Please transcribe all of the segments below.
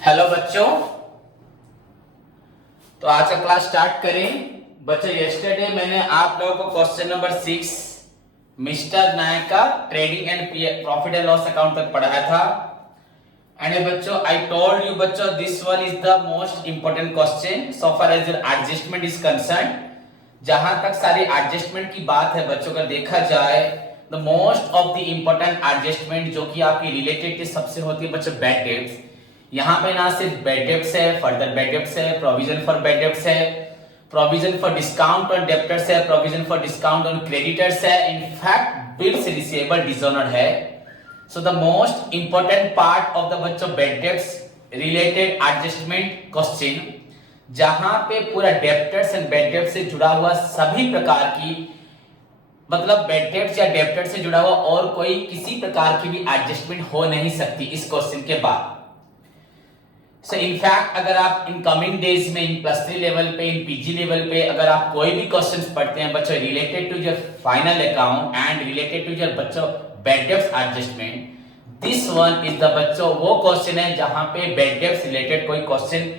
Hello बच्चों, तो आज का क्लास स्टार्ट करें। बच्चों यस्टरडे मैंने आप लोगों को क्वेश्चन नंबर 6 मिस्टर नायक का trading and profit and loss account तक पढ़ाया था। एंड बच्चों आई टोल्ड यू बच्चों this one is the most important question so far as adjustment is concern. जहां तक सारी एडजस्टमेंट की बात है बच्चों का देखा जाए, the most of the important adjustment जो कि आपकी रिलेटेड सबसे होती है बच्चों बैड डेट्स। यहाँ पे ना सिर्फ बैड डेब्ट्स है, फर्दर बैड डेब्ट्स है, प्रोविजन फॉर बैड डेब्ट्स है, provision for discount on debtors है, provision for discount on creditors है, इनफैक्ट बिल्स रिसीवेबल डिसऑनर है। So the most important part of the बच्चों bad debts related adjustment question, जहां पे पूरा debtors and bad debts से जुड़ा हुआ सभी प्रकार की मतलब बैड डेब्ट्स या डेब्टर से जुड़ा हुआ और कोई किसी प्रकार की भी एडजस्टमेंट हो नहीं सकती इस क्वेश्चन के बाद। सो इनफैक्ट अगर आप इन कमिंग डेज में इन +3 लेवल पे, इन पीजी लेवल पे अगर आप कोई भी क्वेश्चंस पढ़ते हैं बच्चों related to your final account and related to your बच्चों bad debts adjustment, this one is the बच्चों वो क्वेश्चन है जहां पे बैड डेब्ट्स रिलेटेड कोई क्वेश्चन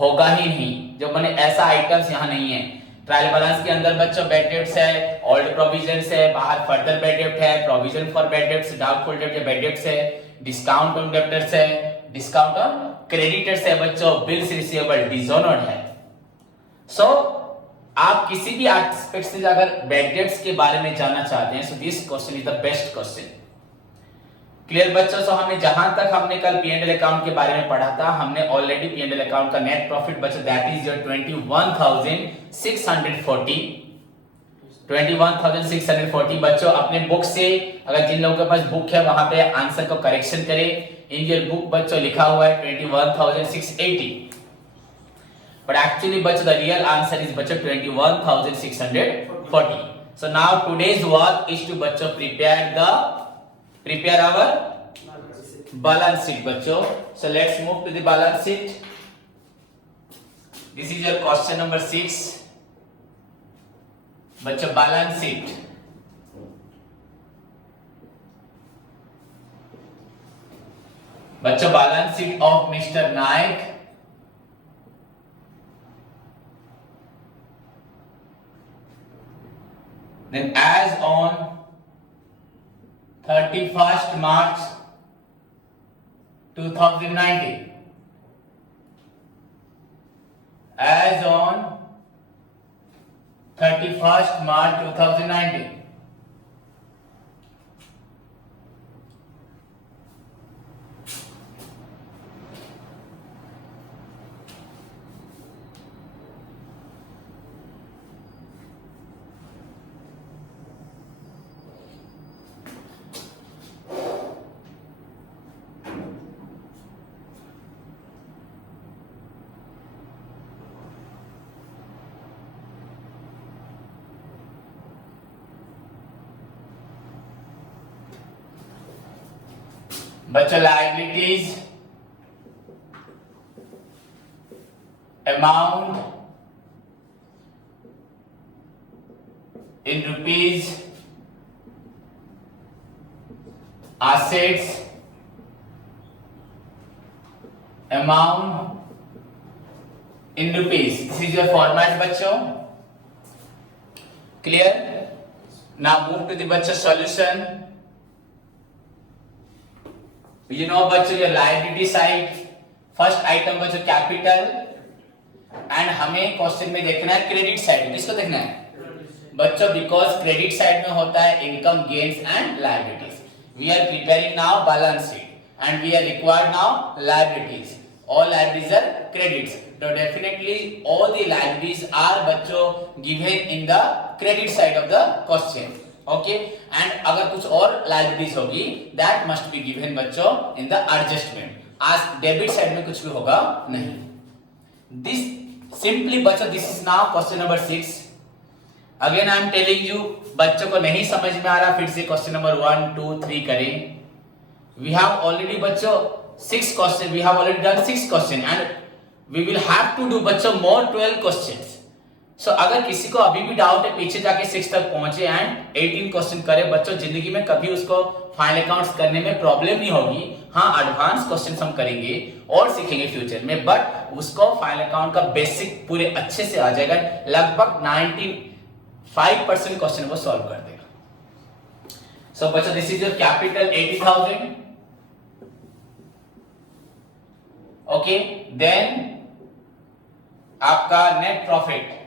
होगा ही नहीं। जो मैंने ऐसा आइटम्स यहाँ नहीं है। ट्रायल बैलेंस के अंदर बच्चों बैड डेब्ट्स है, ओल्ड प्रोविजंस है, बाहर फर्दर बैड डेब्ट है, provision for bad debts, doubtful डेब्ट या बैड डेब्ट्स है, डिस्काउंट ऑन डेब्टर्स है, डिस्काउंट ऑन क्रेडिटर्स है बच्चों, बिल्स रिसीवेबल डिसऑनर्ड है। सो आप किसी भी एस्पेक्ट से अगर बैड डेब्ट्स के बारे में जानना चाहते हैं, so this question is the best question. Clear बच्चों? सो हमने जहां तक हमने कल P&L अकाउंट के बारे में पढ़ा था, हमने ऑलरेडी P&L अकाउंट का नेट प्रॉफिट बच्चों दैट इज योर 21,640 बच्चों अपने बुक से, अगर जिन लोगों के पास बुक है वहां पे आंसर को करेक्शन करें। इन योर बुक बच्चों लिखा हुआ है 21,680, बट एक्चुअली बच्चों द रियल आंसर इज बच्चों 21,640। So now today's work is to बच्चों prepare our balance sheet बच्चों। So let's move to the balance sheet. This is your question number 6 बच्चों, balance sheet। बच्चों balance sheet of Mr. Naik then as on 31st March 2019, as on 31st March 2019, बच्चों liabilities amount in rupees, assets amount in rupees. This is your format बच्चों। Clear? Now move to the बच्चों solution। You know बच्चों your liability side, first item बच्चों capital, and हमें question में देखना है credit side. किसको देखना है बच्चों? बिकॉज क्रेडिट साइड में होता है income, gains and liabilities. We are preparing now balance sheet and we are required now liabilities. All liabilities are credits, तो definitely all the liabilities are बच्चों given in the credit side of the question. Okay, and अगर कुछ और liabilities होगी that must be given बच्चों in the adjustment. आज debit side में कुछ भी होगा नहीं। दिस सिंपली बच्चों this is now question number 6। Again I am telling you, बच्चों को नहीं समझ में आ रहा, फिर से क्वेश्चन नंबर 1 2 3 करें। वी हैव ऑलरेडी बच्चों 6 question, we have already done 6 question and we will have to do बच्चों मोर 12 क्वेश्चंस। अगर किसी को अभी भी डाउट है, पीछे जाके 6 तक पहुंचे एंड 18 क्वेश्चन करे बच्चों, जिंदगी में कभी उसको फाइनल अकाउंट्स करने में प्रॉब्लम नहीं होगी। हाँ, एडवांस क्वेश्चन हम करेंगे और सीखेंगे फ्यूचर में, बट उसको फाइनल अकाउंट का बेसिक पूरे अच्छे से आ जाएगा, लगभग 95% क्वेश्चन वो सॉल्व कर देगा। बच्चों, this is your capital 80,000। Okay, then आपका नेट प्रॉफिट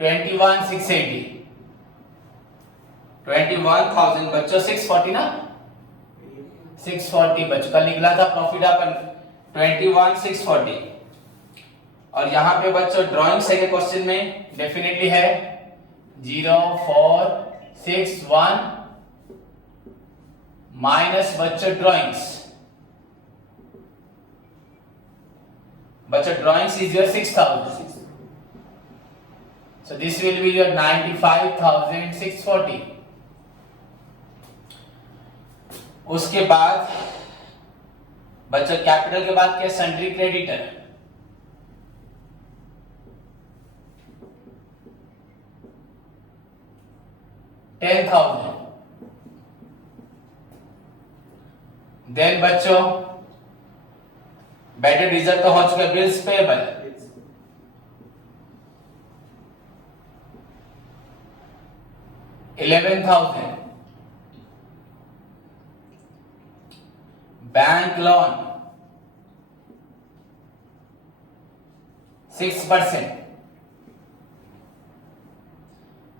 21,680, 21,000 बच्चों 640 ना, 640 बच्चों कल निकला था प्रॉफिट अपन 21,640। और यहां पे बच्चों ड्राइंग से के क्वेश्चन में डेफिनेटली है 0461 माइनस बच्चों ड्राइंग्स, बच्चों drawings is your 6,000, so this will be your 95,640। उसके बाद बच्चों कैपिटल के बाद क्या, सन्ड्री क्रेडिटर 10,000। देन बच्चों बेटर रिजल्ट तो हो चुका, बिल्स पेबल 11,000। बैंक लोन 6%,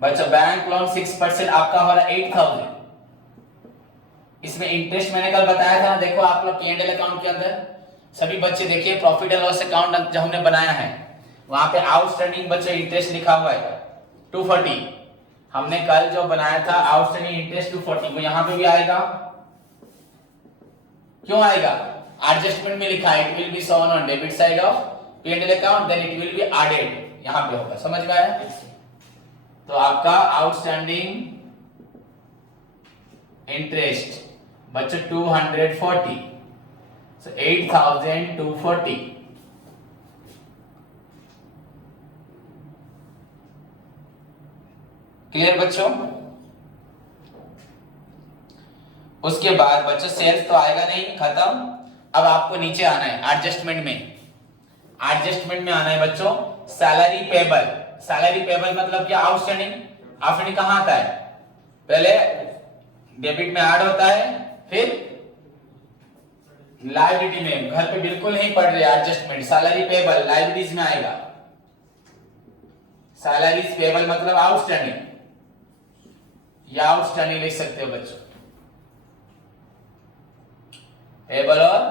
बच्चों बैंक लोन 6% आपका हो रहा है 8,000। इसमें इंटरेस्ट मैंने कल बताया था, देखो आप लोग P&L अकाउंट के अंदर सभी बच्चे देखिए, प्रॉफिट एंड लॉस अकाउंट जो हमने बनाया है वहां पे आउटस्टैंडिंग बच्चों इंटरेस्ट लिखा हुआ है 240। हमने कल जो बनाया था आउटस्टैंडिंग इंटरेस्ट 240, वो यहां पे भी आएगा। क्यों आएगा? एडजस्टमेंट में लिखा है, it will be shown on debit side of P&L account, then it will be added, यहां पे होगा। समझ में आया? तो आपका आउटस्टैंडिंग इंटरेस्ट बच्चों 240, so 8,240। क्लियर बच्चों? उसके बाद बच्चों सेल्स तो आएगा नहीं, खत्म। अब आपको नीचे आना है एडजस्टमेंट में, एडजस्टमेंट में आना है बच्चों सैलरी पेबल। सैलरी पेबल मतलब क्या? आउटस्टैंडिंग। आउटस्टैंडिंग कहां आता है? पहले डेबिट में ऐड होता है, फिर लायबिलिटी में। घर पे बिल्कुल नहीं पढ़ रहे एडजस्टमेंट, सैलरी पेबल लायबिलिटीज में आएगा। सैलरीज पेबल मतलब आउटस्टैंडिंग, या आउटस्टैंडिंग लिख सकते हो बच्चों, पेबल और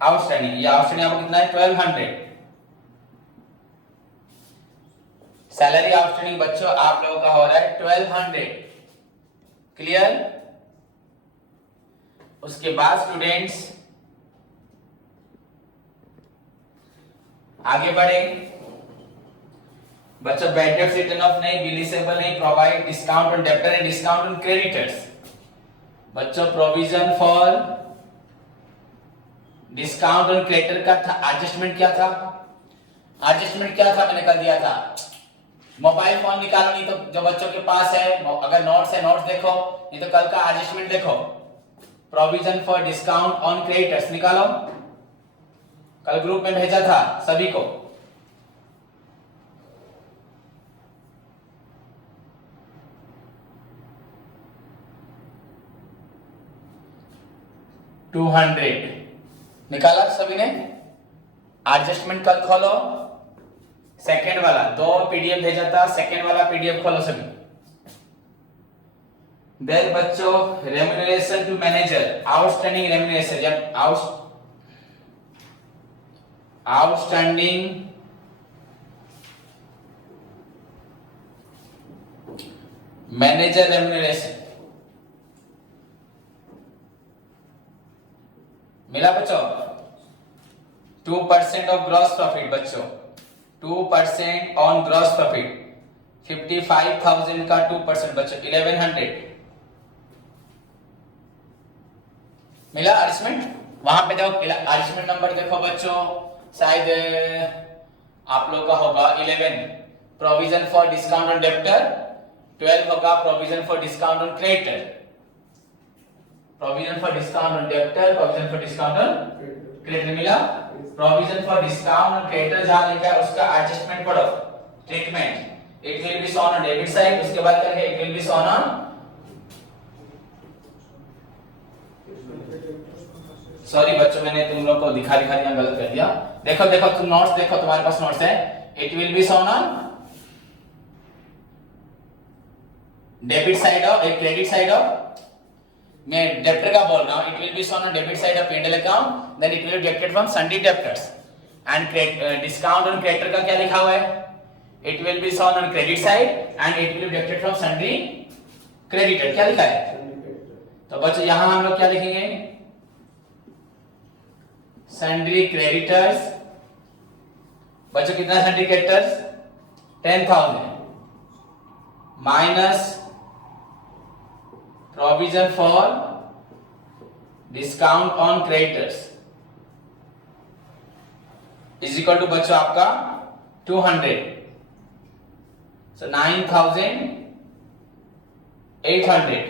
आउटस्टैंडिंग। या आउटस्टैंडिंग आपको कितना है? 1200। सैलरी आउटस्टैंडिंग बच्चों आप लोगों का हो रहा है 1200। क्लियर? उसके बाद स्टूडेंट्स आगे बढ़े बच्चों, बैड डेट्स रिटर्न ऑफ नहीं, बिलिसेबल नहीं, provide discount on debtor and discount on creditors. बच्चों provision for discount on creditor का एडजस्टमेंट क्या था? एडजस्टमेंट क्या था? मैंने कल दिया था, मोबाइल फोन निकालो, नहीं तो जो बच्चों के पास है, अगर नोट्स है नोट्स देखो, नहीं तो कल का एडजस्टमेंट देखो। Provision for discount on creditors निकालो, कल ग्रुप में भेजा था सभी को। $200 निकाला सभी ने? एडजस्टमेंट कल खोलो, सेकेंड वाला 2 पीडीएफ भेजा था, सेकेंड वाला पीडीएफ खोलो सभी। देन बच्चों remuneration to manager, outstanding remuneration, जब आउटस्टैंडिंग मैनेजर रेम्यूनरेशन मिला बच्चों 2% ऑफ ग्रॉस प्रॉफिट। बच्चों 2% ऑन ग्रॉस प्रॉफिट, 55,000 का 2% बच्चों 1100। मिला अरेंजमेंट? वहां पे देखो अरेंजमेंट नंबर देखो बच्चों, शायद आप लोग का होगा 11 provision for discount on debtor, 12 होगा provision for discount on creditor, provision for discount on debtor, provision for discount on creditor. मिला? Provision for discount on creditor जहां लिखा है उसका एडजस्टमेंट पढ़ो, treatment. It will be shown on debit side, उसके बाद क्या है, it will be shown on, sorry बच्चों मैंने तुम लोग को दिखा यहाँ गलत कर दिया। देखो देखो तुम नोट्स देखो, तुम्हारे पास नोट्स है। It will be shown on debit side of, एक क्रेडिट साइड ऑफ, मैं डेब्टर का बोल रहा हूं, it will be shown on debit side of P&L account, then it will be deducted from sundry debtors. And discount on creditor का क्या लिखा हुआ है, it will be shown on credit side and it will be deducted from sundry creditor. क्या लिखा है? तो बच्चों यहां हम लोग क्या लिखेंगे, सन्डी क्रेडिटर्स। बच्चों कितना sundry creditors, 10,000 minus provision for discount on creditors is equal to बच्चों आपका 200, सो 9,800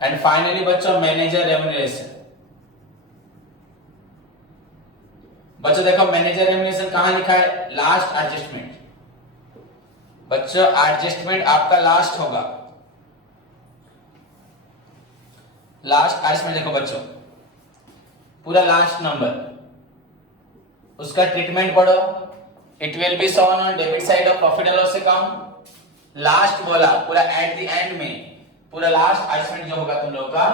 एंड फाइनली बच्चों मैनेजर रेम्यूनरेशन। बच्चों देखो मैनेजर रेम्यूनरेशन कहां लिखा है, लास्ट एडजस्टमेंट। बच्चों एडजस्टमेंट आपका लास्ट होगा, लास्ट एडजस्टमेंट देखो बच्चों पूरा लास्ट नंबर, उसका ट्रीटमेंट पढ़ो। It will be shown on debit side of profit and loss account. Last बोला पूरा एट द एंड में, पूरा लास्ट एडजस्टमेंट जो होगा तुम लोग का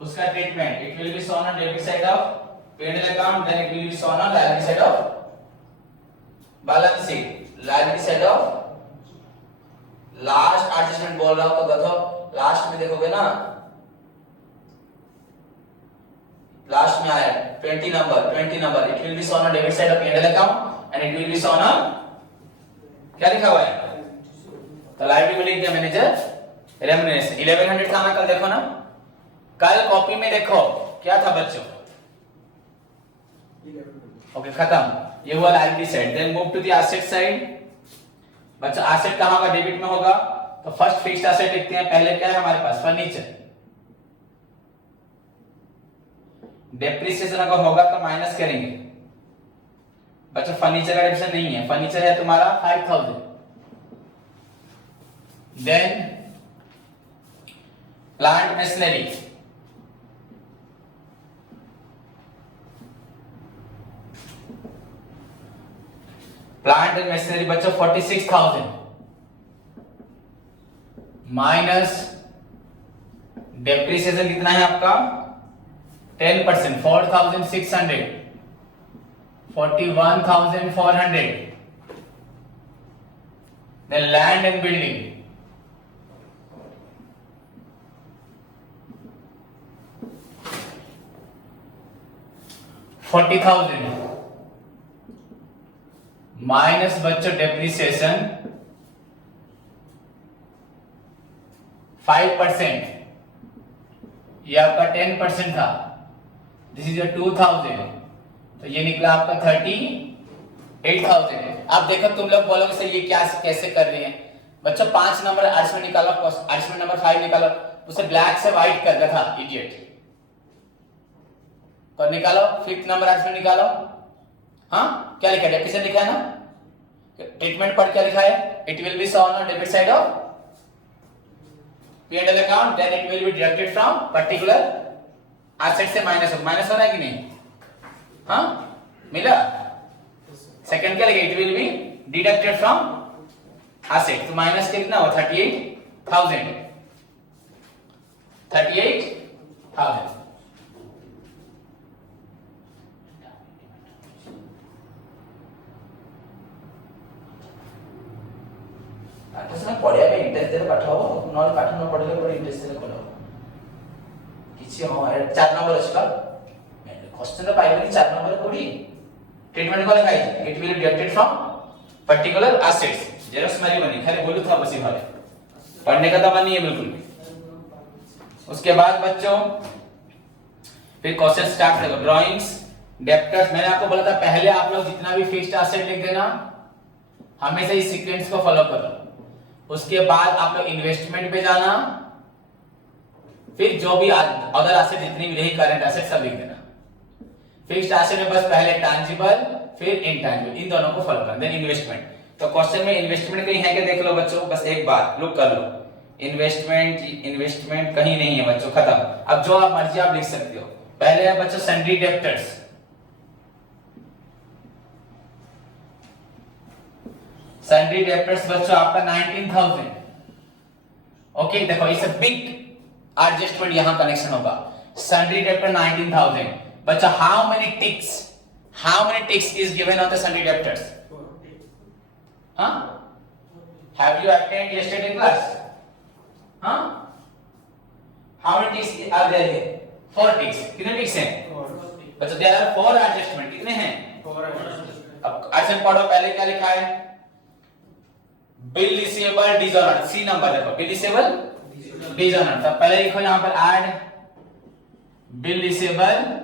उसका treatment, it will be shown on debit side of P&L account, then it will be shown on liability side of balance sheet, liability side of last adjustment बोल रहा हूं तो देखो लास्ट में देखोगे ना, लास्ट में आया 20 number, it will be shown on debit side of P&L account and it will be shown on, क्या लिखा हुआ है, तो लाइबिलिटी में लिख दिया मैनेजर रेम्यूनरेशन। 1100 था ना कल, देखो ना कल कॉपी में देखो क्या था बच्चों, ओके खत्म। ये हुआ liability side. Then move to the asset side. बच्चा एसेट कहां होगा, डेबिट में होगा, तो फर्स्ट फिक्स्ड एसेट लिखते हैं। पहले क्या है हमारे पास, फर्नीचर। डेप्रिसिएशन अगर होगा तो माइनस करेंगे। बच्चा फर्नीचर का डिविजन नहीं है, फर्नीचर है तुम्हारा 5000। Then plant machinery, plant and machinery बच्चों 46,000 माइनस डेप्रिसिएशन कितना है आपका 10%, 4,600, 41,400। Then land and building 40,000 minus बच्चों डेप्रिसिएशन 5%, ये आपका 10% था, दिस इज 2,000, तो ये निकला आपका 38,000। अब देखो तुम लोग बोलोगे सर ये क्या कैसे कर रहे हैं बच्चों, 5 नंबर एडजस्टमेंट निकालो, एडजस्टमेंट नंबर 5 निकालो, उसे ब्लैक से व्हाइट कर रहा था इडियट, तो निकालो 5th नंबर एडजस्टमेंट निकालो। हाँ क्या लिखा है, डेप्रिसिएशन लिखा है ना, ट्रीटमेंट पर क्या लिखा है, it will be shown on debit side of P&L account, then it will be deducted from particular asset से माइनस हो रहा है कि नहीं, हाँ मिला। सेकंड क्या लिखा, it will be deducted from asset, तो माइनस कितना हुआ 38,000। पढ़िया पे इंटरेस्ट दे पाठ हो नॉन पाठ न पढ़ले पर इंटरेस्ट दे पढ़ो किछि हो 4 नंबर स्कॉल क्वेश्चन तो पाइबनी 4 नंबर कोडी ट्रीटमेंट को लिखाई it will be deducted from particular assets, xerox मारी बनी खाली बोलू था बसी भाले, पढ़ने का तो मन नहीं है बिल्कुल भी। उसके बाद बच्चों फिर क्वेश्चन स्टार्ट करो। ड्राइंग्स, डेप्टर्स, मैंने आपको बोला था पहले आप लोग जितना भी फिक्स्ड एसेट लिख देना, हमेशा इस सीक्वेंस को फॉलो करो। उसके बाद आप लोग इन्वेस्टमेंट पे जाना, फिर जो भी अदर एसेट जितनी भी रही करंट एसेट सब लिख देना। फिक्स्ड एसेट में बस पहले टैंजिबल फिर इनटैंजिबल, इन दोनों को फॉलो करना, देन इन्वेस्टमेंट। तो क्वेश्चन में इन्वेस्टमेंट कहीं है क्या देख लो बच्चों, बस एक बार लुक कर लो। इन्वेस्टमेंट कहीं नहीं है बच्चों, खत्म। अब जो आप मर्जी आप लिख सकते हो। पहले है बच्चों सन्ड्री डेब्टर्स, सन्ड्री डेब्टर्स बच्चों आपका 19,000। ओके देखो इट्स अ बिग एडजस्टमेंट, यहां कनेक्शन होगा। सन्ड्री डेब्टर 19,000 बच्चा, how many ticks is given on the sundry debtors? Huh? Have you attended yesterday class? Huh? How many ticks are there here? 4 ticks. कितने ticks हैं बच्चा? there are 4 adjustment. कितने हैं? 4 adjustment. अब adjustment पढ़ो, पहले क्या लिखा है? Bill receivable dishonoured, C number देखो, बिल रिसीवेबल डिसऑनर्ड। तब पहले लिखो यहां पर ऐड बिल रिसीवेबल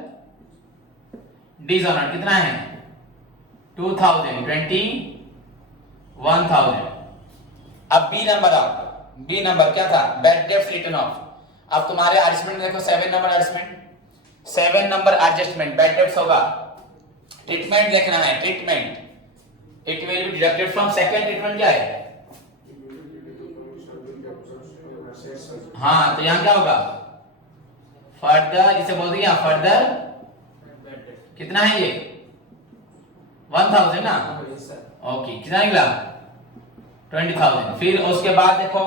डिसऑनर्ड, कितना है? 2000, 21,000। अब बी नंबर आपका, बी नंबर क्या था? Bad debts written off. अब तुम्हारे एडजस्टमेंट देखो 7 number adjustment, 7 number adjustment bad debts होगा। ट्रीटमेंट लिखना है, treatment it will be deducted from second treatment, क्या है? हाँ तो यहां क्या होगा? फर्दर, इसे बोल दिया फर्दर, कितना है ये? 1,000 ना। ओके कितना निकला? 20,000। फिर उसके बाद देखो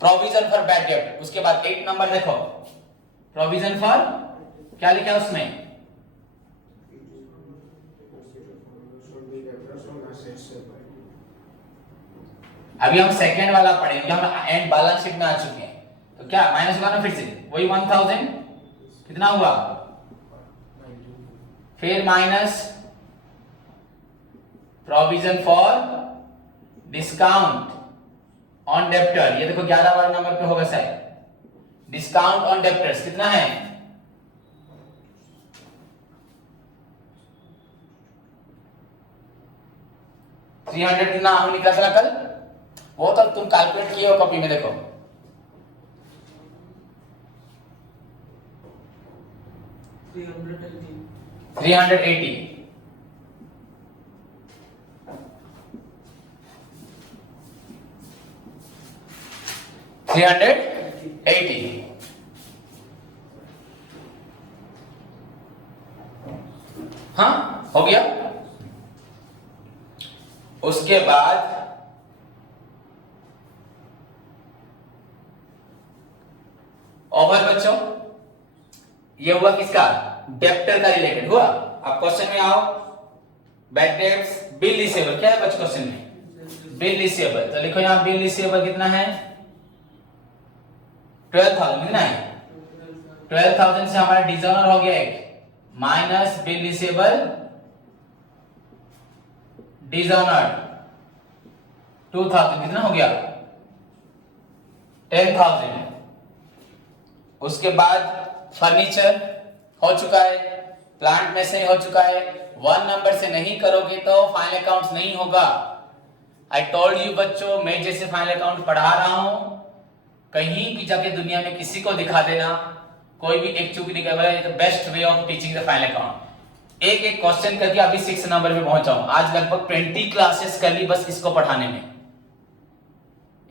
प्रोविजन फॉर बैड डेब्ट, उसके बाद 8 नंबर देखो, प्रोविजन फॉर क्या लिखा है उसमें? अभी हम सेकंड वाला पढ़ेंगे, हम एंड बैलेंस शीट में आ चुके हैं। तो क्या माइनस होगा ना, फिर से वही 1,000 कितना हुआ? फिर minus provision for discount on debtor, ये देखो 11 वाला नंबर पे होगा शायद। डिस्काउंट ऑन डेब्टर्स कितना है? $300 कितना हम निकाल था कल, वो तो तुम कैलकुलेट किए हो कॉपी में, देखो 380। 380। हाँ हो गया। उसके बाद ओवर बच्चों, ये हुआ किसका? डेब्टर का रिलेटेड हुआ। अब क्वेश्चन में आओ, बैड डेब्ट्स, बिल रिसीवेबल, क्या है बच्चों क्वेश्चन में? Bill receivable. तो लिखो यहां बिल रिसीवेबल कितना है? 12,000। कितना है? 12,000 से हमारा डिसऑनर हो गया एक, माइनस बिल रिसीवेबल डिसऑनर 2,000, कितना हो गया? 10,000। उसके बाद फर्नीचर हो चुका है, प्लांट में से हो चुका है। 1 नंबर से नहीं करोगे तो फाइनल अकाउंट्स नहीं होगा। आई टोल्ड यू बच्चों, मैं जैसे फाइनल अकाउंट पढ़ा रहा हूं, कहीं भी जाके दुनिया में किसी को दिखा देना, कोई भी एक चूक निकल रहा है, the best way of teaching the final account. एक एक क्वेश्चन करके अभी 6 नंबर पे पहुंचा हूं। आज लगभग 20 क्लासेस कर ली बस इसको पढ़ाने में।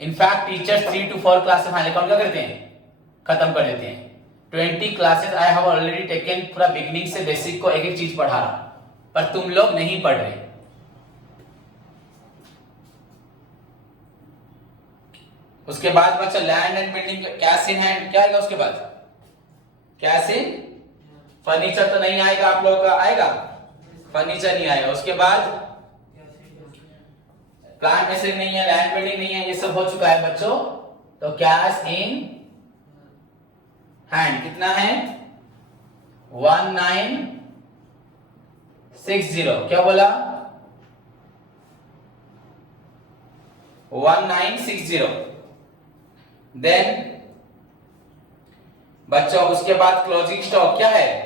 In fact teachers 3 to 4 class final account क्या करते हैं? खत्म कर देते हैं। 20 classes I have already taken, पूरा बिगिनिंग से बेसिक को एक एक चीज पढ़ा रहा, पर तुम लोग नहीं पढ़ रहे। उसके बाद बच्चा land and building, cash in hand क्या आएगा? उसके बाद कैश इन, फर्नीचर तो नहीं आएगा आप लोगों का, आएगा? फर्नीचर नहीं आएगा। उसके बाद प्लांट में से नहीं है, लैंड बिल्डिंग नहीं है, ये सब हो चुका है बच्चों। तो कैश इन हैंड कितना है? 1960। क्या बोला? 1960। देन बच्चों उसके बाद क्लोजिंग स्टॉक क्या है?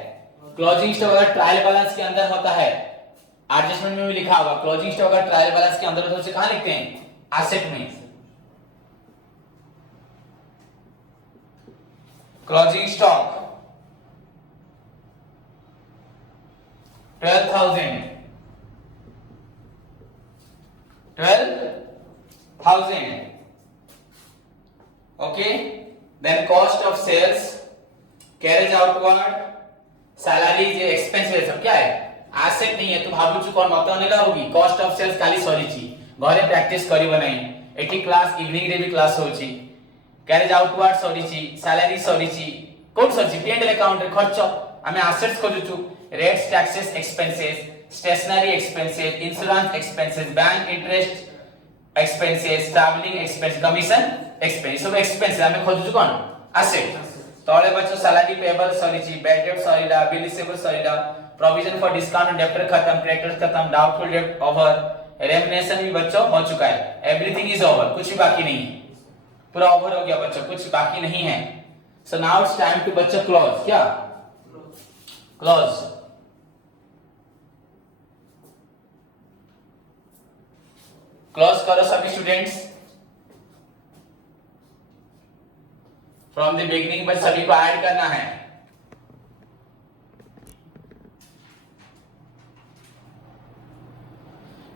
क्लोजिंग स्टॉक अगर ट्रायल बैलेंस के अंदर होता है, एडजस्टमेंट में भी लिखा होगा, क्लोजिंग स्टॉक अगर ट्रायल बैलेंस के अंदर होता है उसे कहां लिखते हैं? एसेट में। Closing stock 12,000 okay. Then cost of sales, carriage outward, salaries, expenses सब क्या है? एसेट नहीं है। तो भाबुछु कोन मत नेला होगी कॉस्ट ऑफ सेल्स खाली सरीची घरे प्रैक्टिस करिवो नहीं, एठी क्लास इवनिंग रे भी क्लास होची। कैरेज आउटवर्ड सरीची, सैलरी सरीची, कोन सरीची? पी&एल अकाउंट रे खर्च आमे एसेट्स खोजुछु, rates, taxes, expenses, stationery expenses, insurance expenses, bank interest expenses, travelling expense, commission expense, सब एक्सपेंस आमे खोजुछु कोन? एसेट। तळे बच्चों सैलरी पेबल सरीची, बैड डेट सरीला, बिल रिसीवेबल सरीला, provision for discount and debtor खत्म, क्रेडिटर्स खत्म, डाउटफुल डेट ओवर, रेमिनेशन भी बच्चों हो चुका है। एवरीथिंग इज ओवर, कुछ भी बाकी नहीं है, पूरा ओवर हो गया बच्चों, कुछ बाकी नहीं है। So now it's time to बच्चों क्लोज। क्या क्लोज? क्लोज करो सभी स्टूडेंट्स। फ्रॉम द बिगिनिंग बस सभी को ऐड करना है।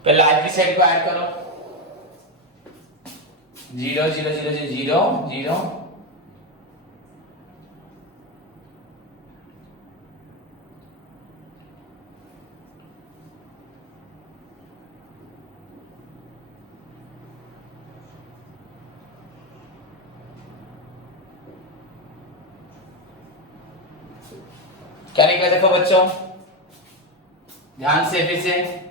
पहले आज की सेट को ऐड करो। 0 0 0 0 0 क्या निकला देखो बच्चों, ध्यान से फिर से।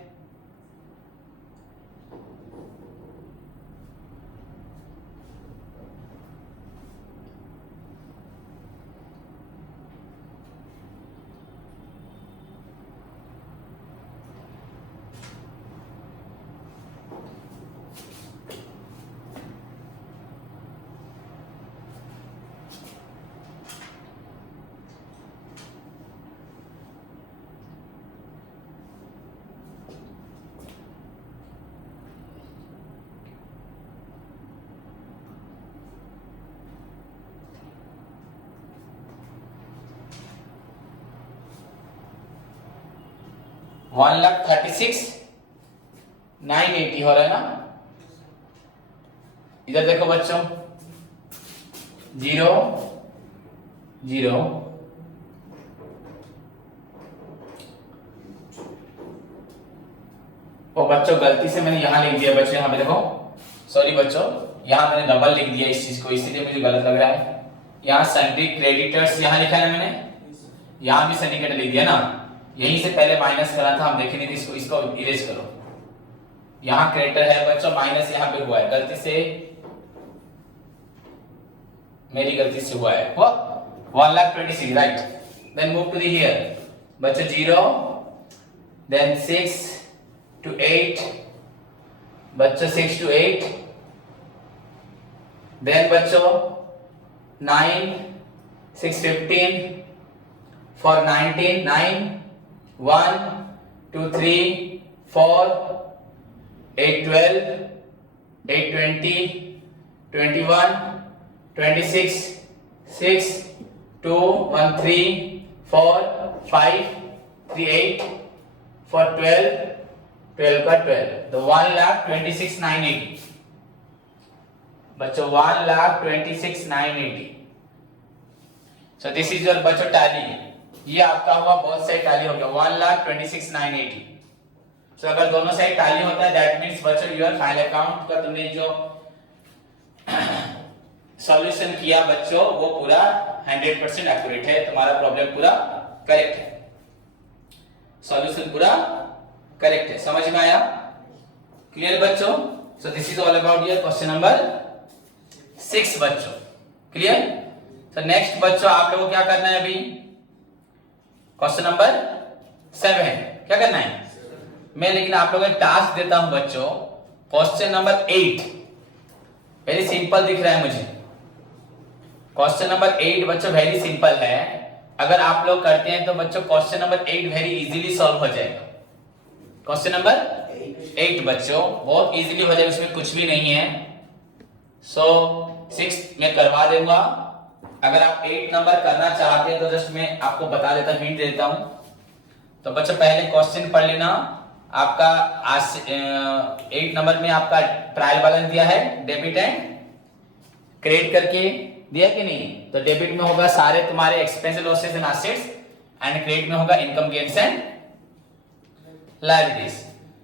वन लाख 36,980 हो रहा है ना। इधर देखो बच्चों, 0 0 वो बच्चों गलती से मैंने यहां लिख दिया बच्चों, यहां पे देखो, सॉरी बच्चों, यहां मैंने डबल लिख दिया इस चीज को, इसीलिए मुझे गलत लग रहा है। यहां सन्ड्री क्रेडिटर्स यहां लिखा है मैंने, यहां भी सिंडिकेट लिख दिया ना, यहीं से पहले माइनस करा था, हम देखे नहीं थे इसको, इसको इरेज करो। यहां क्रेडिटर है बच्चों, माइनस यहां पे हुआ है, गलती से, मेरी गलती से हुआ है, वो 1,26,000 right. Then move to the here बच्चों, 0 देन 6 to 8 बच्चों, 6 to 8 देन बच्चों 9 6 15 for 19 9 1 2 3 4 8 12 8 20 21 26 6 2 1 3 4 5 3 8 for 12 12 का 12, तो 1,26,980 बच्चों, 1,26,980। सो दिस इज योर बच्चों टैली, ये आपका हुआ बहुत साइड टैली हो गया 1,26,980। सो अगर दोनों साइड टैली होता है दैट मींस बच्चों योर फाइनल अकाउंट का तुमने जो सॉल्यूशन किया बच्चों वो पूरा 100% एक्यूरेट है, तुम्हारा प्रॉब्लम पूरा करेक्ट है, सॉल्यूशन पूरा करेक्ट है। समझ में आया? क्लियर बच्चों? So this is all about your question number 6 बच्चों। क्लियर? तो नेक्स्ट बच्चों आप लोगों को क्या करना है अभी? क्वेश्चन नंबर 7 क्या करना है? मैं लेकिन आप लोगों को टास्क देता हूं बच्चों, क्वेश्चन नंबर 8 वेरी सिंपल दिख रहा है मुझे। क्वेश्चन नंबर 8 बच्चों वेरी सिंपल है, अगर आप लोग करते हैं तो बच्चों question number 8 very easily solve हो जाएगा। क्वेश्चन नंबर 8 बच्चों बहुत इजीली हो जाएगा, इसमें कुछ भी नहीं है। सो 6 मैं करवा दूंगा। अगर आप 8 नंबर करना चाहते हैं तो जस्ट मैं आपको बता देता हूं, हिंट दे देता हूं। तो बच्चों पहले क्वेश्चन पढ़ लेना। आपका 8 नंबर में आपका ट्रायल बैलेंस दिया है, डेबिट एंड क्रेडिट करके दिया कि नहीं। तो डेबिट में होगा सारे तुम्हारे expense losses and assets, and credit में होगा income gains and liabilities.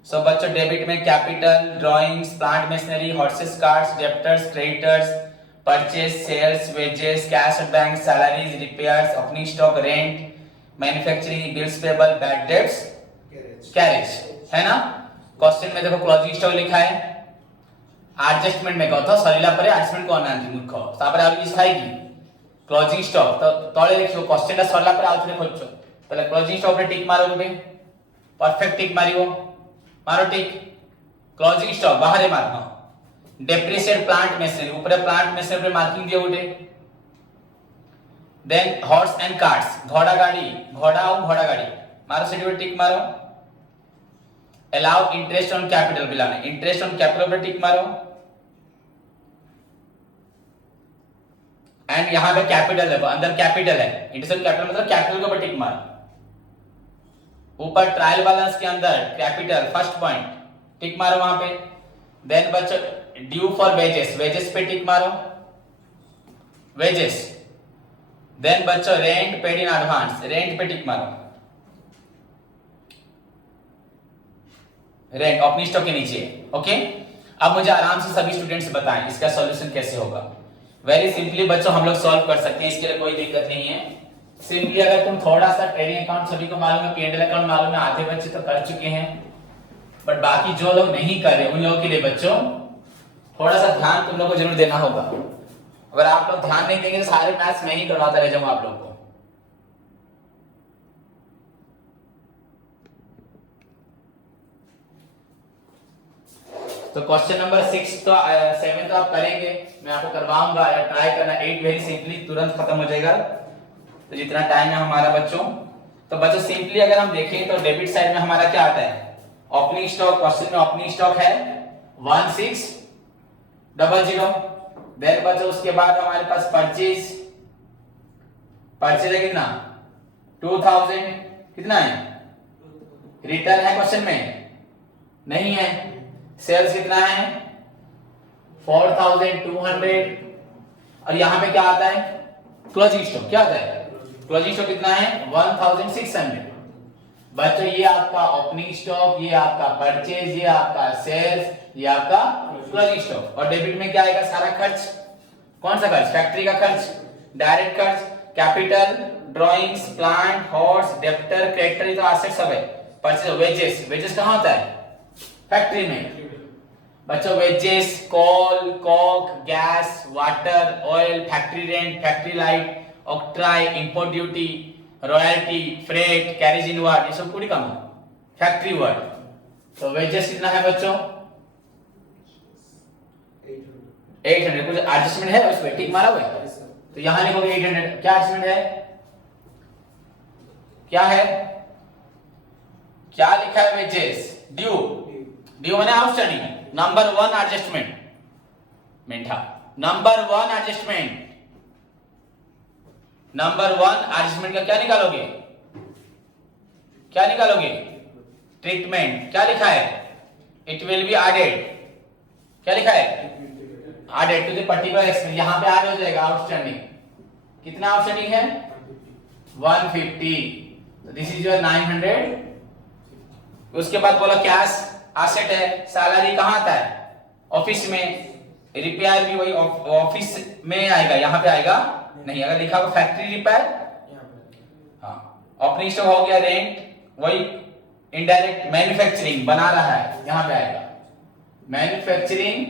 So बच्चों डेबिट में capital, drawings, plant machinery, horses, cards, debtors, creditors, purchase, sales, wages, cash at bank, salaries, repairs, opening stock, rent, manufacturing, bills payable, bad debts, carriage, है ना। Question में देखो closing stock लिखा है, adjustment में कहतो सरीला पर एडजस्टमेंट कोन आंती मुख तापर आबि लिखाई की क्लोजिंग स्टॉक तो तळे लिखियो क्वेश्चन ला सरला पर आउथरे खोजो तले क्लोजिंग स्टॉक रे टिक मारो बे परफेक्ट टिक मारियो मारो टिक क्लोजिंग स्टॉक बाहरे मारनो डेप्रिसिएट प्लांट मशीनरी ऊपर प्लांट मशीनरी पे मार्किंग दियो उठे देन हॉर्स एंड कार्ट्स घोड़ा गाड़ी घोड़ा गाड़ी मारो सेटी पे टिक मारो अलाउ इंटरेस्ट ऑन कैपिटल बिलाने इंटरेस्ट ऑन कैपिटल पे टिक मारो एंड यहां पे कैपिटल है अंदर कैपिटल है इंटरेस्ट ऑन कैपिटल मतलब कैपिटल के ऊपर टिक मारो ऊपर ट्रायल बैलेंस के अंदर कैपिटल फर्स्ट पॉइंट टिक मारो वहां पे देन बच्चों ड्यू फॉर वेजेस वेजेस पे टिक मारो वेजेस देन बच्चों rent paid in advance rent पे टिक मारो रेंट ओपनिंग स्टॉक के नीचे ओके। अब मुझे आराम से सभी स्टूडेंट्स बताएं इसका सॉल्यूशन कैसे होगा। वेरी सिंपली बच्चों हम लोग सॉल्व कर सकते हैं, इसके लिए कोई दिक्कत नहीं है। सिंपली अगर तुम थोड़ा सा ट्रेडिंग अकाउंट सभी को मालूम है, पी&एल अकाउंट मालूम है, आधे बच्चे तो कर चुके हैं, बट बाकी जो लोग नहीं कर रहे उन लोगों के लिए बच्चों थोड़ा सा ध्यान तुम लोग को जरूर देना होगा। अगर आप लोग ध्यान नहीं देंगे तो सारे मैथ्स मैं ही करवाता रह जाऊंगा आप लोग को। तो क्वेश्चन नंबर 6 तो 7 तो आप करेंगे, मैं आपको करवाऊंगा या ट्राई करना। 8 वेरी सिंपली तुरंत खत्म हो जाएगा, तो जितना टाइम है हमारा बच्चों। तो बच्चों सिंपली अगर हम देखें तो डेबिट साइड में हमारा क्या आता है ओपनिंग स्टॉक। क्वेश्चन में ओपनिंग स्टॉक है 1600। देन बच्चों उसके बाद हमारे पास परचेज है कितना 2000 कितना है रिटर्न है क्वेश्चन में नहीं है। सेल्स कितना है 4200 और यहां पे क्या आता है क्लोजिंग स्टॉक क्या आता है क्लोजिंग स्टॉक कितना है 1600। बच्चों ये आपका ओपनिंग स्टॉक, ये आपका परचेज, ये आपका सेल्स, ये आपका क्लोजिंग स्टॉक। और डेबिट में क्या आएगा सारा खर्च। कौन सा खर्च फैक्ट्री का खर्च, डायरेक्ट खर्च, capital, drawings, plant, horse, debtor, creditor, ये तो एसेट सब है। परचेज वेजेस, वेजेस कहां होता है फैक्ट्री में बच्चों। Wages coal coke gas water oil factory rent factory light octroi import duty royalty freight carriage inward ये सब पूरी काम फैक्ट्री वर्ड। तो वेजेस कितना है बच्चों 800। कुछ एडजस्टमेंट है उसमें टिक मारा हुआ है तो यहां लिखोगे 800। क्या एडजस्टमेंट है क्या है क्या लिखा है वेजेस ड्यू ड्यू माने आउटस्टैंडिंग नंबर 1 एडजस्टमेंट मेंठा नंबर 1 एडजस्टमेंट नंबर 1 एडजस्टमेंट का क्या निकालोगे ट्रीटमेंट। क्या लिखा है इट विल बी एडेड क्या लिखा है added to the particular expense. यहां पे ऐड हो जाएगा आउटस्टैंडिंग कितना आउटस्टैंडिंग है 150 तो दिस इज योर 900। उसके बाद बोला कैश एसेट है सैलरी कहां आता है ऑफिस में रिपेयर भी वही ऑफिस में आएगा यहां पे आएगा नहीं। अगर लिखा हो फैक्ट्री रिपेयर हाँ ओपनिंग स्टॉक हो गया रेंट वही इनडायरेक्ट मैन्युफैक्चरिंग बना रहा है यहां पे आएगा मैन्युफैक्चरिंग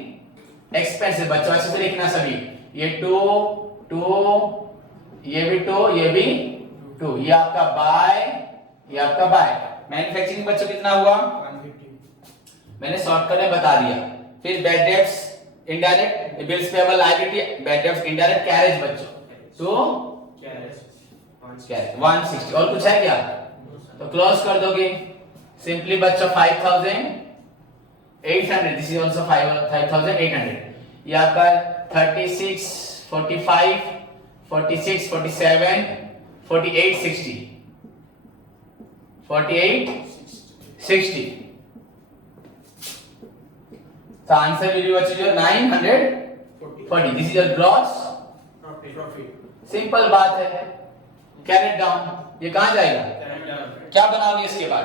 एक्सपेंसिव। बच्चों अच्छे से लिखना सभी ये 2 ये भी 2 ये भी 2 ये आपका बाय ये आपका बाय। मैन्युफैक्चरिंग बच्चों कितना हुआ 150 मैंने शॉर्टकट में बता दिया। फिर bad debts indirect bills payable liability bad debts indirect carriage बच्चों तो 160 और कुछ है क्या? तो क्लोज कर दोगे सिंपली बच्चों 5800 दिस इज आल्सो 5800 ये आपका 36 45 46 47 48 60 48 60 तो answer will be what is your 940 this is your gross profit simple बात है कैरेट डाउन ये कहां जाएगा क्या बनाओगे इसके बाद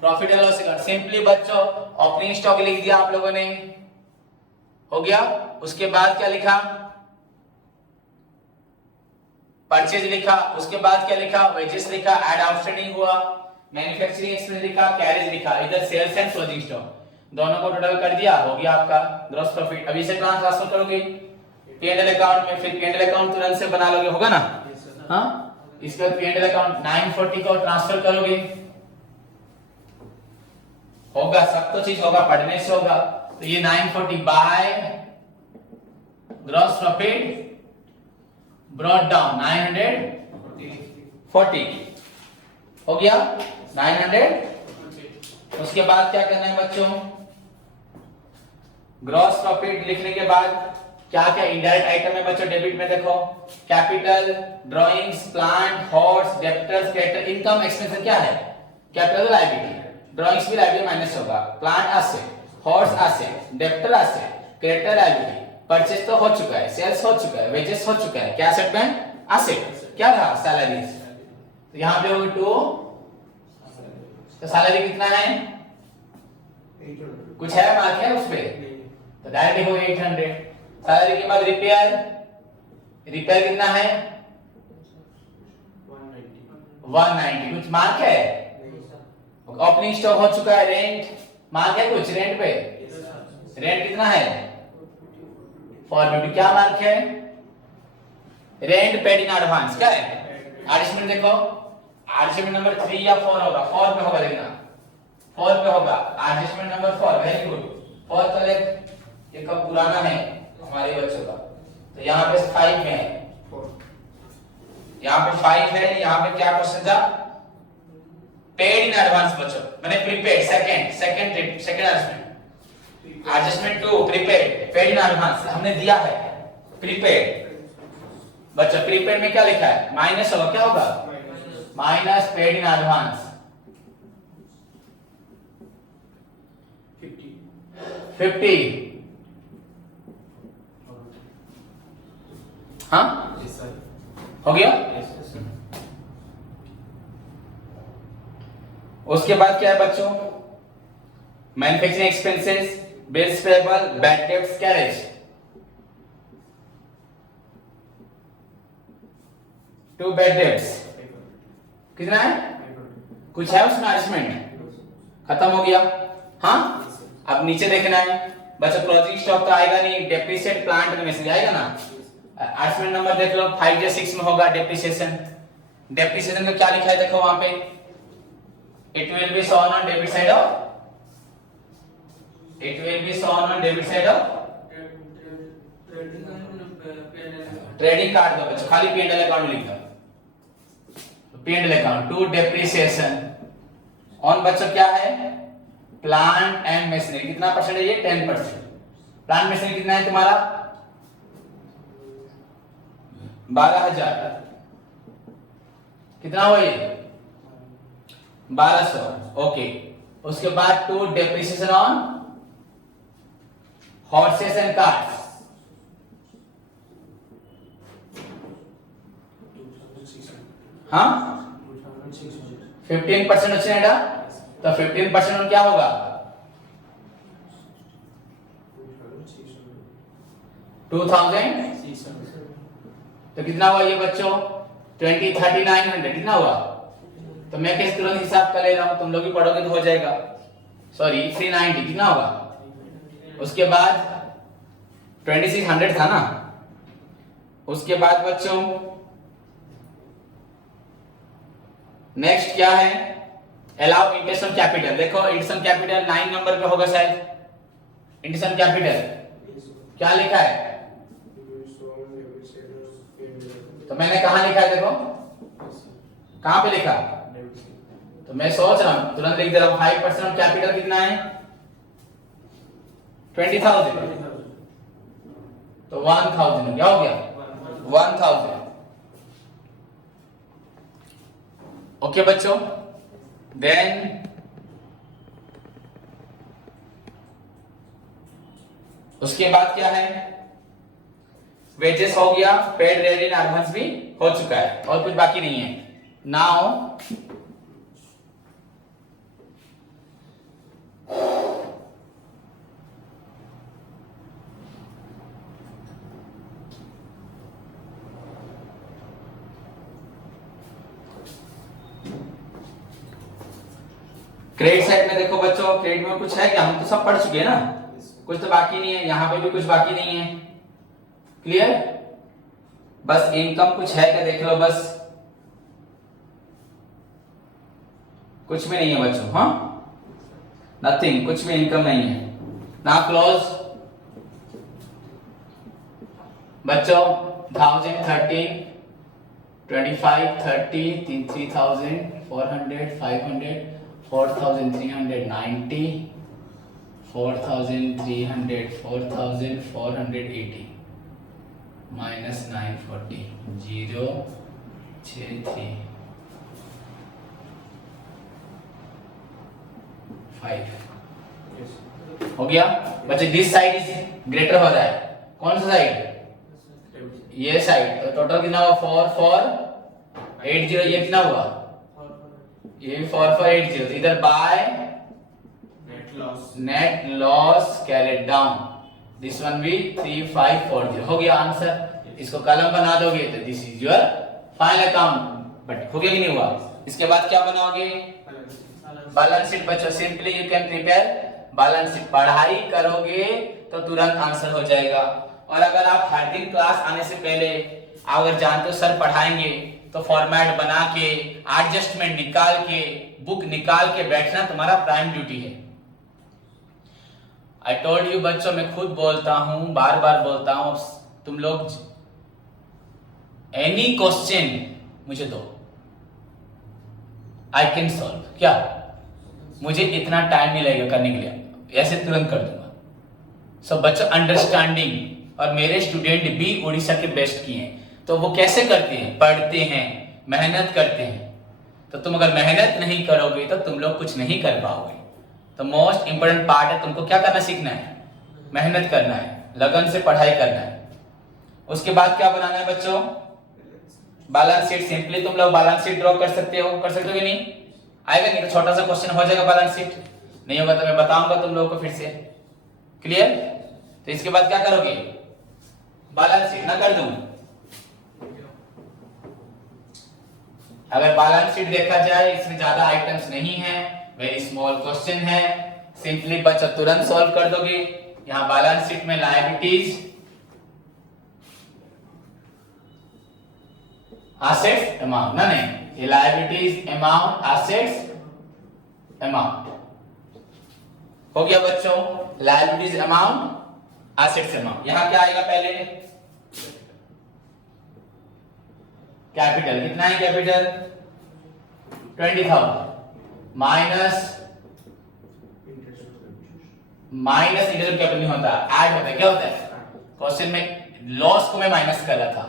profit and loss account simply बच्चों ओपनिंग स्टॉक लिख दिया आप लोगों ने हो गया उसके बाद क्या लिखा परचेज लिखा उसके बाद क्या लिखा वेजेस लिखा ऐड आउटस्टैंडिंग हुआ मैन्युफैक्चरिंग एक्सपेंस लिखा कैरेज लिखा इधर सेल्स एंड क्लोजिंग स्टॉक दोनों को टोटल कर दिया हो गया आपका ग्रॉस प्रॉफिट अभी से ट्रांसफर करोगे P&L अकाउंट में फिर P&L अकाउंट तुरंत से बना लोगे होगा ना हाँ इसके बाद P&L अकाउंट 940 को ट्रांसफर करोगे होगा सब तो चीज होगा पढ़ने से होगा तो ये 940 by gross profit brought down 940 हो गया 900 उसके बाद क्या करना है बच्चों ग्रॉस प्रॉफिट लिखने के बाद क्या क्या इनडायरेक्ट आइटम है बच्चों डेबिट में देखो capital drawings plant horse debtors creditor income expense क्या है कैपिटल लायबिलिटी ड्राइंग्स भी लायबिलिटी माइनस होगा plant asset horse asset debtor asset creditor liability purchase तो हो चुका है सेल्स हो चुका है वेजेस हो चुका है क्या एसेट में एसेट क्या रहा सैलरीज तो यहां पे होगी 2 तो सैलरी कितना है कुछ है मार्क है उस पे तो डायरेक्ट हो 800 सैलरी के बाद रिपेयर कितना है 190 कुछ मार्क है ओपनिंग स्टॉक हो चुका है रेंट मार्क है कुछ रेंट पे रेंट कितना है 450 क्या मार्क है रेंट पेड इन एडवांस क्या है एडजस्टमेंट देखो एडजस्टमेंट नंबर 3 या 4 होगा 4 पे होगा देखना 4 पे होगा एडजस्टमेंट नंबर 4 वेरी गुड 4 तो ये कब पुराना है हमारे बच्चों का तो यहाँ पे 5 में है यहाँ पे 5 है यहाँ पे क्या क्वेश्चन था पेड इन एडवांस बच्चों मैंने prepaid second adjustment to prepaid paid in advance हमने दिया है प्रीपेड बच्चों प्रीपेड में क्या लिखा है माइनस होगा क्या होगा माइनस पेड इन एडवांस 50 हाँ हो गया उसके बाद क्या है बच्चों manufacturing expenses bills payable bad debts carriage 2 bad debts कितना है कुछ है उसमें एडजस्टमेंट खत्म हो गया हाँ अब नीचे देखना है बच्चों क्लोजिंग स्टॉक तो आएगा नहीं डेप्रिसिएट प्लांट में से आएगा ना एडजस्टमेंट नंबर देख लो 5 या 6 में होगा डेप्रिसिएशन का क्या लिखा है देखो वहां पे it will be shown on debit side of trading card दो बच्चों खाली P&L अकाउंट में लिख दो P&L account to depreciation on बच्चों क्या है प्लांट एंड मशीनरी कितना परसेंट है ये 10% प्लांट मशीनरी कितना है तुम्हारा 12,000 कितना हुआ ये 1200 ओके उसके बाद to depreciation on horses and cars हाँ 15% వచ్చినాడా तो 15% on क्या होगा 2600 तो कितना हुआ ये बच्चों 20,3900 कितना हुआ तो मैं कैसे तुरंत हिसाब कर ले रहा हूं तुम लोग भी पढ़ोगे तो हो जाएगा सॉरी 390 कितना होगा उसके बाद 2600 था ना उसके बाद बच्चों नेक्स्ट क्या है अलाउ इंटेंशन कैपिटल देखो इंटेंशन कैपिटल 9 नंबर पे होगा शायद इंटेंशन कैपिटल क्या लिखा है तो मैंने कहाँ लिखा है देखो, कहाँ पे लिखा, तो मैं सोच रहा हूँ तुरंत लिख दे रहा हूँ 5% कैपिटल कितना है 20,000, तो 1,000 क्या हो गया 1,000। ओके बच्चों, देन उसके बाद क्या है, वेजेस हो गया, पेड रेंट एंड एडवांस भी हो चुका है और कुछ बाकी नहीं है। नाउ क्रेडिट साइड में देखो बच्चों, क्रेडिट में कुछ है क्या, हम तो सब पढ़ चुके हैं ना, कुछ तो बाकी नहीं है, यहां पे भी कुछ बाकी नहीं है, क्लियर। बस इनकम कुछ है क्या देख लो, बस कुछ भी नहीं है बच्चों, हाँ नथिंग, कुछ भी इनकम नहीं है ना। क्लोज बच्चों 1013 25 30 3,000 400 500 4,390 4,300 4,480 माइनस 940 0 6 3 5 हो गया बच्चे। दिस साइड इज ग्रेटर हो रहा है, कौन सा साइड, ये साइड, तो टोटल कितना हुआ 4,480, ये कितना हुआ, ये 4,480, तो इधर by net loss carried down, this one भी 3,540 हो गया आंसर। इसको कॉलम बना दोगे तो this is your final account, but हो गया कि नहीं हुआ। इसके बाद क्या बनाओगे, बैलेंस शीट बच्चों, simply you can prepare balance sheet, पढ़ाई करोगे तो तुरंत आंसर हो जाएगा। और अगर आप हर दिन क्लास आने से पहले अगर जानते हो सर पढ़ाएंगे तो फॉर्मेट बना के एडजस्टमेंट निकाल के बुक निकाल के बैठना तुम्हारा प्राइम ड्यूटी है। आई टोल्ड यू बच्चों, मैं खुद बोलता हूं, बार बार बोलता हूं, तुम लोग एनी क्वेश्चन मुझे दो, आई कैन सॉल्व, क्या मुझे इतना टाइम नहीं लगेगा करने के लिए, ऐसे तुरंत कर दूंगा। सो बच्चों अंडरस्टैंडिंग, और मेरे स्टूडेंट भी उड़ीसा के बेस्ट किए हैं, तो वो कैसे करते हैं, पढ़ते हैं, मेहनत करते हैं। तो तुम अगर मेहनत नहीं करोगे तो तुम लोग कुछ नहीं कर पाओगे। तो मोस्ट इंपोर्टेंट पार्ट है, तुमको क्या करना सीखना है, मेहनत करना है, लगन से पढ़ाई करना है। उसके बाद क्या बनाना है बच्चों, बैलेंस शीट। सिंपली तुम लोग बैलेंस शीट ड्रॉ कर सकते हो कि नहीं, आएगा नहीं तो छोटा सा क्वेश्चन हो जाएगा बैलेंस शीट, नहीं होगा तो मैं बताऊंगा तुम लोगों को फिर से, क्लियर। तो इसके बाद क्या करोगे, बैलेंस शीट ना कर दूं, अगर बैलेंस शीट देखा जाए इसमें ज्यादा आइटम्स नहीं है, वेरी स्मॉल क्वेश्चन है, सिंपली बच्चा तुरंत सॉल्व कर दोगे। यहां बैलेंस शीट में लायबिलिटीज, एसेट्स अमाउंट, ना नहीं, ये लायबिलिटीज अमाउंट एसेट्स अमाउंट हो गया बच्चों, लायबिलिटीज अमाउंट एसेट्स अमाउंट। यहां क्या आएगा, पहले कैपिटल कितना है, कैपिटल 20,000 माइनस इंटरेस्ट कैपिटल नहीं होता, ऐड होता है, क्या होता है, क्वेश्चन में लॉस को मैं माइनस कर रहा था,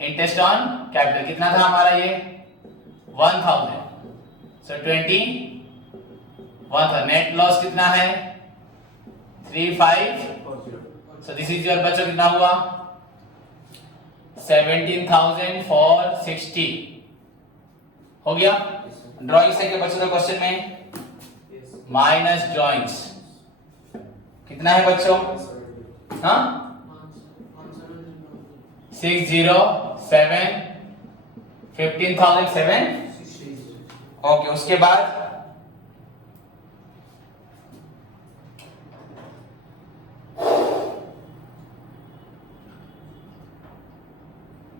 इंटरेस्ट ऑन कैपिटल कितना था हमारा, ये 1,000, सो 21,000, नेट लॉस कितना है 3,540, सो दिस इज योर बच्चों कितना हुआ 17,460 हो गया। ड्राइंग से के बच्चों का क्वेश्चन में माइनस ड्राइंग्स कितना है बच्चों, हाँ 607 15,007, ओके। उसके बाद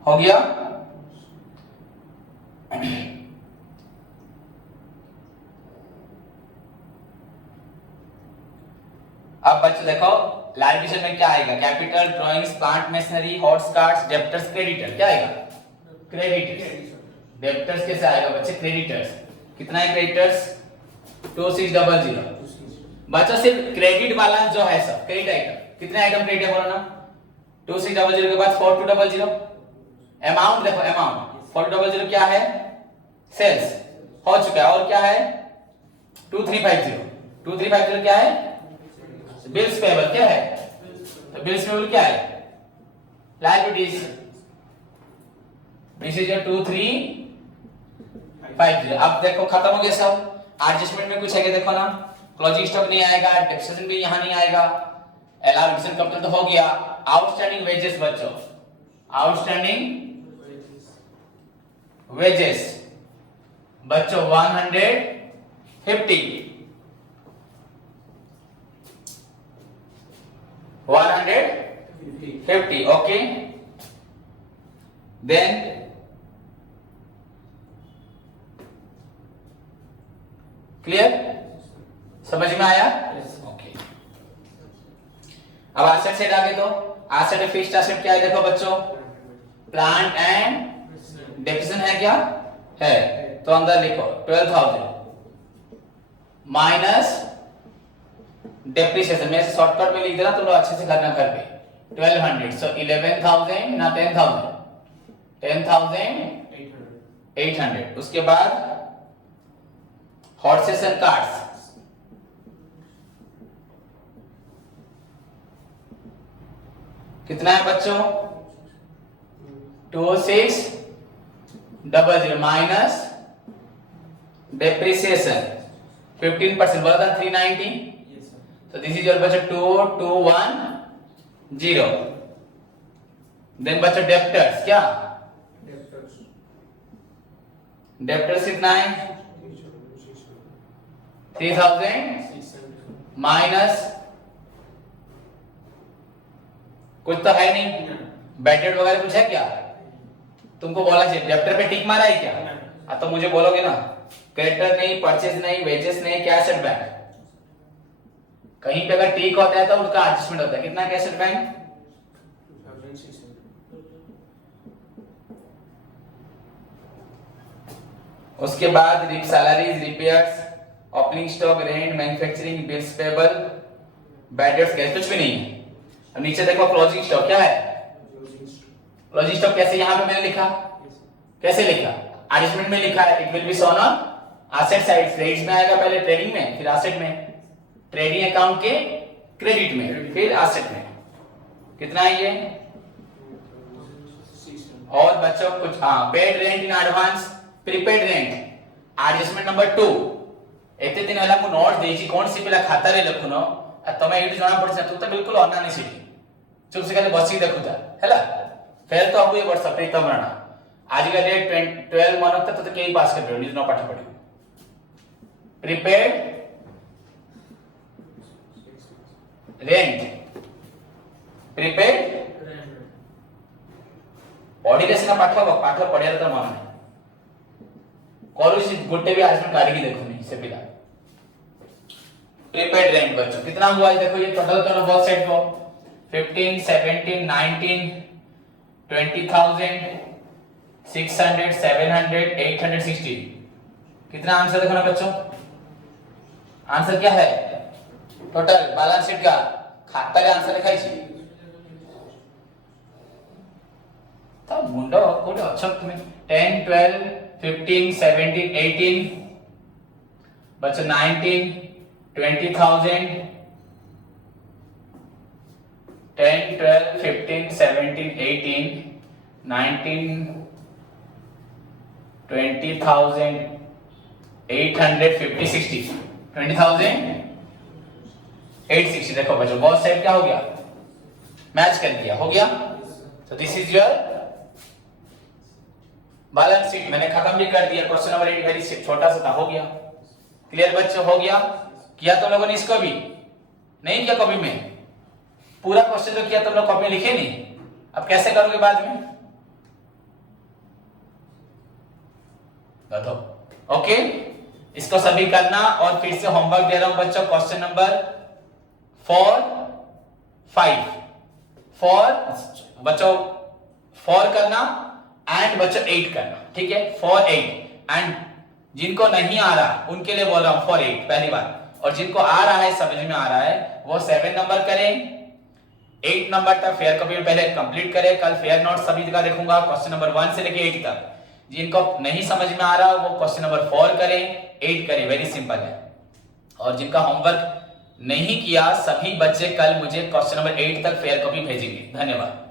हो गया, अब बच्चे देखो लाइब्रेशन में क्या आएगा, capital, drawings, plant machinery, hots cards, debtors, creditor, क्या आएगा क्रेडिटर्स, डेबिटर्स कैसे आएगा बच्चे, क्रेडिटर्स। कितना है क्रेडिटर्स, 2600। बच्चा सिर्फ क्रेडिट बैलेंस जो है सब क्रेडिट आइटम, कितने आइटम क्रेडिट है बोलो ना, 2600 के बाद 4200। अमाउंट देखो, अमाउंट 4200 क्या है, सेल्स हो चुका है, और क्या है 2350, 2350 क्या है, बिल्स पेबल क्या है, तो बिल्स पेबल क्या है, लायबिलिटीज, दिस इज योर 2350। अब देखो खत्म हो गया सब, एडजस्टमेंट में कुछ है क्या देखो ना, क्लोजिंग स्टॉक नहीं आएगा, डेप्रिसिएशन भी यहां नहीं आएगा, एलाउंस कैपिटल तो हो गया। आउटस्टैंडिंग वेजेस बच्चों, आउटस्टैंडिंग वेजेस बच्चों 150, 150 ओके। देन क्लियर, समझ में आया, ओके। अब एसेट साइड आगे तो एसेट और फिक्स्ड एसेट क्या है देखो बच्चों, प्लांट एंड डेप्रिसिएशन है क्या है, तो अंदर लिखो 12000 माइनस डेप्रिसिएशन, मैं शॉर्टकट में लिख दे रहा, तुम लोग अच्छे से करना घर पे, 1200, सो 11000 ना 10000, 10800। उसके बाद हॉर्सेस एंड कार्ड्स, कितना है बच्चों, 2600 माइनस डेप्रिसिएशन 15% बोला था 390, so this is your बच्चों 2210। देन बच्चों डेप्टर्स क्या, डेप्टर्स कितना है 3000 माइनस कुछ तो है नहीं, बैड डेट वगैरह कुछ है क्या, तुमको बोला चाहिए डेप्टर पे टिक मारा है क्या, तो मुझे बोलोगे ना, क्रेडिटर नहीं, परचेज नहीं, वेजेस नहीं, कैश एट बैंक, कहीं पे अगर टिक होता है तो उसका एडजस्टमेंट होता है, कितना कैश एट बैंक 2600। उसके बाद salaries, repairs, opening stock, rent, manufacturing, bills payable, bad debts, कुछ भी नहीं है। अब नीचे देखो क्लोजिंग स्टॉक क्या है, क्लोजिंग स्टॉक कैसे, यहां पे मैंने लिखा, कैसे लिखा, एडजस्टमेंट में लिखा है, it will be shown on asset side, credit में आएगा पहले, ट्रेडिंग में, फिर एसेट में, ट्रेडिंग अकाउंट के क्रेडिट में, फिर एसेट में। कितना है ये, और बच्चों कुछ paid rent in advance, prepaid rent, adjustment number 2, एते दिन वाला को नोट देजी कोन सी पिला खाता रे लखनो, तमे एठी जणा पड़छ तू तो बिल्कुल अनानी सिटी, चुप से खाली बसी देखुता हैला, फेल तो अब ये वर्ष प्रीतम राणा, आज का डेट 12 मनत तो केही पास कर निज न पाठ पढ़ी, प्रीपेड रेंट, प्रीपेड पढ़ी देसना पाठ पाठ पढ़िया तो मन नहीं, कॉलेज गोटे भी आजकल गाड़ी की देखो नहीं से पिला। प्रीपेड रेंट बच्चों कितना हुआ है देखो, ये टोटल करो बोथ साइड को, 15, 17, 19, 20,000, 600, 700, 860। कितना आंसर देखो ना बच्चों, आंसर क्या है, टोटल बैलेंस शीट का खाता रे आंसर लिखाई छी, तो मुंडो कोडे अच्छा तुम्हें 10, 12, 15, 17, 18 बच्चों 19, 20,000, 10, 12, 15, 17, 18, 19, 20,000, 850, 60, 20,860। देखो बच्चों बहुत साइड क्या हो गया, मैच कर दिया, हो गया। तो this is your balance sheet, मैंने खत्म भी कर दिया, क्वेश्चन नंबर 8 वेरी छोटा सा था, हो गया। क्लियर बच्चों, हो गया, किया तुम लोगों ने इसको भी नहीं किया कॉपी में, पूरा क्वेश्चन तो किया तुम लोग कॉपी में लिखे नहीं, अब कैसे करोगे बाद में बताओ, ओके। इसको सभी करना, और फिर से होमवर्क दे रहा हूं बच्चों, क्वेश्चन नंबर 4, 5 बच्चों 4 करना, एंड बच्चों 8 करना, ठीक है, फॉर 8। एंड जिनको नहीं आ रहा उनके लिए बोल रहा हूं फॉर 8 पहली बार, और जिनको आ रहा है समझ में आ रहा है वो 7 नंबर करें, 8 नंबर तक फेयर कॉपी में पहले कंप्लीट करें। कल फेयर नोट सभी का देखूंगा क्वेश्चन नंबर 1 से लेके 8 तक। जिनको नहीं समझ में आ रहा वो क्वेश्चन नंबर 4 करें, 8 करें, वेरी सिंपल है। और जिनका होमवर्क नहीं किया सभी बच्चे कल मुझे क्वेश्चन नंबर 8 तक फेयर कॉपी भेजेंगे। धन्यवाद।